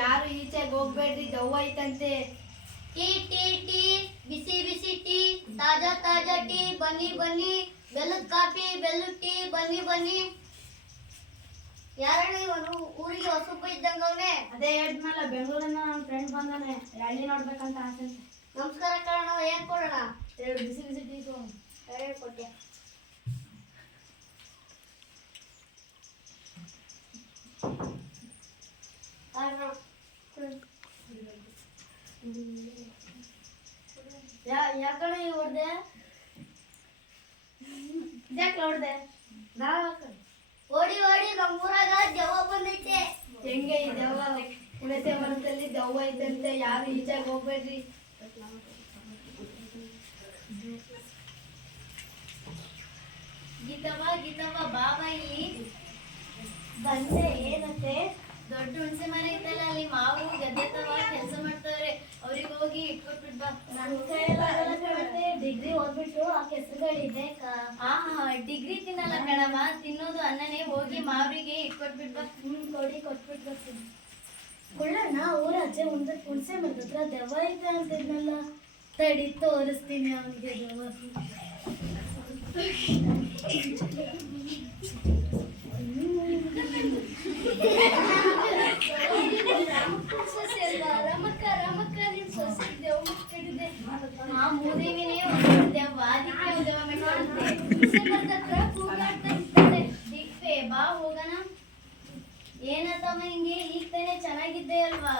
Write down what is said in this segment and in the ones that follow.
ಯಾರು ಈಚೆಗೆ ಹೋಗ್ಬೇಡ್ರಿ, ದವ್ವ ಐತಂತೆ. ಟೀ ಟೀ ಟೀ, ಬಿಸಿ ಬಿಸಿ ಟೀ, ತಾಜಾ ತಾಜಾ ಟೀ, ಬನ್ನಿ ಬನ್ನಿ. ಬೆಲ್ಲದ ಕಾಫಿ, ಬೆಲ್ಲದ ಟೀ, ಬನ್ನಿ ಬನ್ನಿ. ಯಾರಣ್ಣ ಇವನು ಊರಿಗೆ ಹೊಸಬ ಇದ್ದಂಗ ಅವನೇ? ಅದೇ ಹೇಳಿದ್ನಲ್ಲ, ಬೆಂಗಳೂರಿನ ನನ್ನ ಫ್ರೆಂಡ್ ಬಂದಾನೆ, ಹಳ್ಳಿ ನೋಡ್ಬೇಕಂತ ಆಸೆ. ನಮಸ್ಕಾರ ಕಣ, ಏನ್ ಕೊಡೋಣ? ಬಿಸಿ ಬಿಸಿ ಟೀ ಕೊಟ್ಟೆ. ಯಾಕಣ ಹೊಡ್ದೆ? ಯಾಕೆ ಹೊಡ್ದೆ? ಓಡಿ ಓಡಿ ನಮ್ಮೂರಾಗ ದೆವ್ವ ಬಂದೈತೆ. ಹೆಂಗೆ ಈ ದೆವ್ವ? ಹುಣಸೆ ಮರದಲ್ಲಿ ದೆವ್ವ ಐತಂತೆ, ಯಾರು ಈಚೆಗೆ ಹೋಗ್ಬೇಡ್ರಿ. ಗೀತವ್ವ ಬಾಬಾ ಇಲ್ಲಿ ಬಂದೆ. ಏನಂತೆ? ದೊಡ್ಡ ಹುಣಸೆ ಮರ ಐತಲ್ಲ, ಅಲ್ಲಿ ಮಾವು ಗದ್ದೆ ತವ ಕೆಲಸ ಮಾಡ್ತಾವ್ರೆ, ಅವ್ರಿಗೆ ಹೋಗಿ ಇಟ್ಕೊಟ್ಬಿಟ್ ಬಾ. ನನ್ನ ಕೈಯೆಲ್ಲ ಡಿಗ್ರಿ ಓದ್ಬಿಟ್ಟು ಆ ಕೆಸರುಗಳಿದೆ. ಡಿಗ್ರಿ ತಿನ್ನಲ್ಲ ಕಣಮ್ಮ, ತಿನ್ನೋದು ಅನ್ನನೇ. ಹೋಗಿ ಮಾವ್ರಿಗೆ ಇಟ್ಕೊಟ್ಬಿಟ್ ಬಾ. ಕೊಟ್ಬಿಟ್ಟು ಬರ್ತೀನಿ. ಕೊಳ್ಳಣ್ಣ, ಊರ ಅಜ್ಜೆ ಹುಣಸೆ ಮರದ ಹತ್ರ ದೆವ್ವ ಐತೆ ಅಂತಿದ್ನಲ್ಲ, ತಡಿ ತೋರಿಸ್ತೀನಿ ಅವನಿಗೆ ದೆವ್ವ. ಬಾ ಹೋಗೋಣ. ಏನತ್ತಮ್ಮ ಹಿಂಗೆ? ಈಗ ತಾನೇ ಚೆನ್ನಾಗಿದ್ದೆ ಅಲ್ವಾ?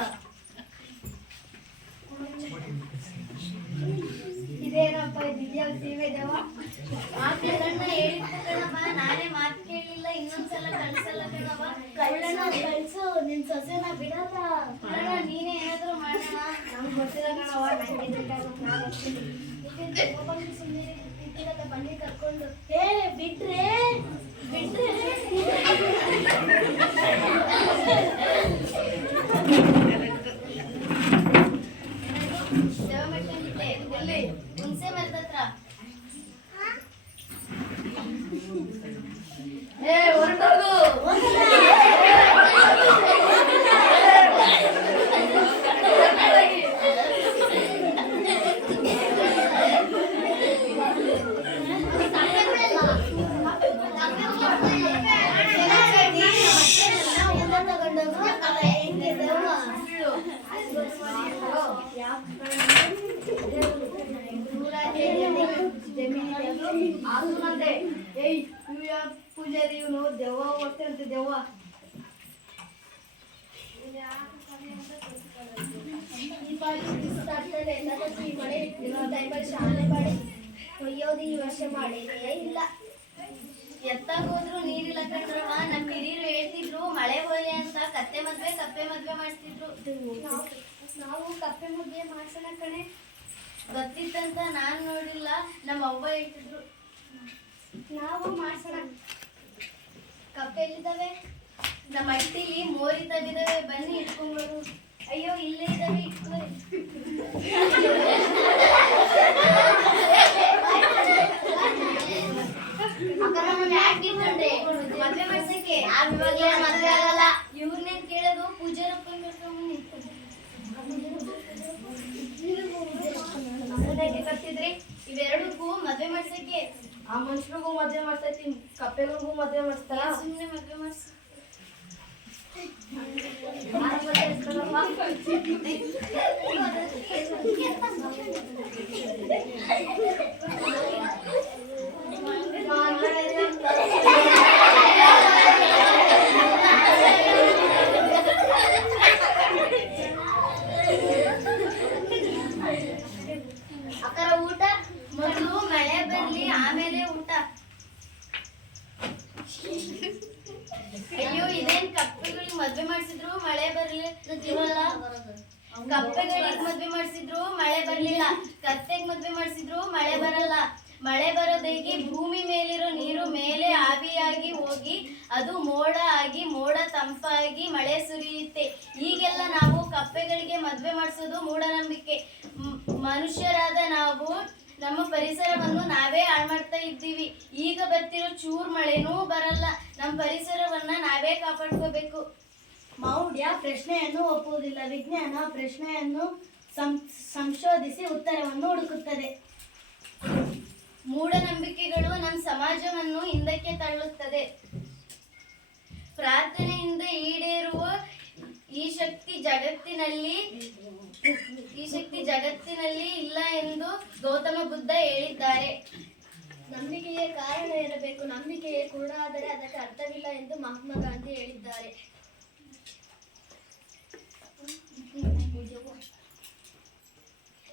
ಇದೇನಪ್ಪ ಇದೆಯಾ ಸೀಮೆ ದೆವ್ವ? ಮಾತುಗಳನ್ನ ಹೇಳಿತ್ತು ಕಣಪ್ಪ, ನಾನೇ ಮಾತು ಕೇಳಲಿಲ್ಲ. ಇನ್ನೊಂದ್ಸಲ ಕಳ್ಸಲ್ಲ ಕಣವ. ಕಳ್ಸು, ನಿನ್ ಸೊಸೆನ ಬಿಡಲ್ಲ. ಕಣ, ನೀನೇ ಏನಾದ್ರು ಮಾಡೋಣ. ನಮ್ಗೆ ಗೊತ್ತಿಲ್ಲ ಕಣವ, ಬನ್ನಿ ಕರ್ಕೊಂಡು. ಬಿಟ್ರೆ ದೆವ್ವ ಮಾಡ್ಕೊಂಡಿದ್ದೆ ಎಲ್ಲಿ? ಹುಣಸೆ ಮರದ ಹತ್ರ. ಹೊರಟೋಗು. ಪೂಜಾರಿ ಇವನು ದೆವ್ವ ಓಡ್ತಂತೆ. ದೆವ್ವ ಶಾಲೆ ಮಾಡಿ ಒಯ್ಯೋದು ಈ ವರ್ಷ ಮಾಡೇನೇ ಇಲ್ಲ. ಎತ್ತಾಗೋದ್ರು ನೀರಿಲ್ಲ ಕಣ್ರವ. ನಮ್ಮ ಹಿರಿಯರು ಹೇಳ್ತಿದ್ರು, ಮಳೆ ಹೋಲಿ ಅಂತ ಕಪ್ಪೆ ಮದ್ವೆ ಮಾಡಿಸ್ತಿದ್ರು. ನಾವು ಕಪ್ಪೆ ಮದ್ವೆ ಮಾಡ್ಸೋಣ ಕಣೆ. ಗೊತ್ತಿತ್ತಂತ ನಾನ್ ನೋಡಿಲ್ಲ, ನಮ್ಮ ಅವ್ವ ಹೇಳ್ತಿದ್ರು. ನಾವು ಮಾಡ್ಸೋಣ. ಕಪ್ಪೆ ಎಲ್ಲಿದ್ದಾವೆ? ನಮ್ಮ ಹಟ್ಟಿಲಿ ಮೋರಿತಾವಿದಾವೆ, ಬನ್ನಿ ಇಟ್ಕೊಂಡ್ಬರು. ಅಯ್ಯೋ, ಇಲ್ಲೇ ಇದ್ದಾವೆ, ಇಟ್ಕೊಳ್ಳಿ. ಮದ್ವೆ ಮಾಡ್ಸಕ್ಕೆ ಮದ್ವೆ ಆಗಲ್ಲ. ಇವ್ರನ್ನೇನ್ ಕೇಳೋದು? ಪೂಜಾರಪ್ಪ ಕರ್ತಿದ್ರಿ. ಇವೆರಡಕ್ಕೂ ಮದ್ವೆ ಮಾಡ್ಸಕ್ಕೆ. ಆ ಮನುಷ್ಯರಿಗೂ ಮದ್ವೆ ಮಾಡ್ತೈತಿ, ಕಪ್ಪೆಗಳಿಗೂ ಮದ್ವೆ ಮಾಡಿಸ್ತಾರ. ಸುಮ್ನೆ ಮದ್ವೆ ಮಾಡ್ಸ. ಅಕ್ಕರ ಊಟ ಮೊದಲು ಮಳೆ ಬರ್ಲಿ, ಆಮೇಲೆ ಊಟ. ಅಯ್ಯೋ, ಇದೇನ್ ಕಪ್ಪೆಗಳಿಗೆ ಮದ್ವೆ ಮಾಡ್ಸಿದ್ರು ಮಳೆ ಬರ್ಲಿಲ್ಲ. ಕಪ್ಪೆಗಳಿಗೆ ಮದ್ವೆ ಮಾಡ್ಸಿದ್ರು ಮಳೆ ಬರ್ಲಿಲ್ಲ, ಕತ್ತೆಗ್ ಮದ್ವೆ ಮಾಡ್ಸಿದ್ರು ಮಳೆ ಬರಲ್ಲ. ಮಳೆ ಬರೋದೇಗೆ? ಭೂಮಿ ಮೇಲಿರೋ ನೀರು ಮೇಲೆ ಆವಿಯಾಗಿ ಹೋಗಿ ಅದು ಮೋಡ ಆಗಿ, ಮೋಡ ತಂಪಾಗಿ ಮಳೆ ಸುರಿಯುತ್ತೆ. ಈಗೆಲ್ಲ ನಾವು ಕಪ್ಪೆಗಳಿಗೆ ಮದ್ವೆ ಮಾಡಿಸೋದು ಮೂಢನಂಬಿಕೆ. ಮನುಷ್ಯರಾದ ನಾವು ನಮ್ಮ ಪರಿಸರವನ್ನು ನಾವೇ ಹಾಳು ಮಾಡ್ತಾ ಇದ್ದೀವಿ. ಈಗ ಬರ್ತಿರೋ ಚೂರ್ ಮಳೆನೂ ಬರಲ್ಲ. ನಮ್ಮ ಪರಿಸರವನ್ನ ನಾವೇ ಕಾಪಾಡ್ಕೋಬೇಕು. ಮೌಢ್ಯ ಪ್ರಶ್ನೆಯನ್ನು ಒಪ್ಪುವುದಿಲ್ಲ. ವಿಜ್ಞಾನ ಪ್ರಶ್ನೆಯನ್ನು ಸಂಶೋಧಿಸಿ ಉತ್ತರವನ್ನು ಹುಡುಕುತ್ತದೆ. ಮೂಢನಂಬಿಕೆಗಳು ನಮ್ಮ ಸಮಾಜವನ್ನು ಹಿಂದಕ್ಕೆ ತಳ್ಳುತ್ತದೆ. ಪ್ರಾರ್ಥನೆಯಿಂದ ಈಡೇರುವ ಈ ಶಕ್ತಿ ಜಗತ್ತಿನಲ್ಲಿ ಇಲ್ಲ ಎಂದು ಗೌತಮ ಬುದ್ಧ ಹೇಳಿದ್ದಾರೆ. ನಂಬಿಕೆಯೇ ಕಾರಣ ಇರಬೇಕು, ನಂಬಿಕೆಯೇ ಕೂಡ ಆದರೆ ಅದಕ್ಕೆ ಅರ್ಥವಿಲ್ಲ ಎಂದು ಮಹಾತ್ಮ ಗಾಂಧಿ ಹೇಳಿದ್ದಾರೆ.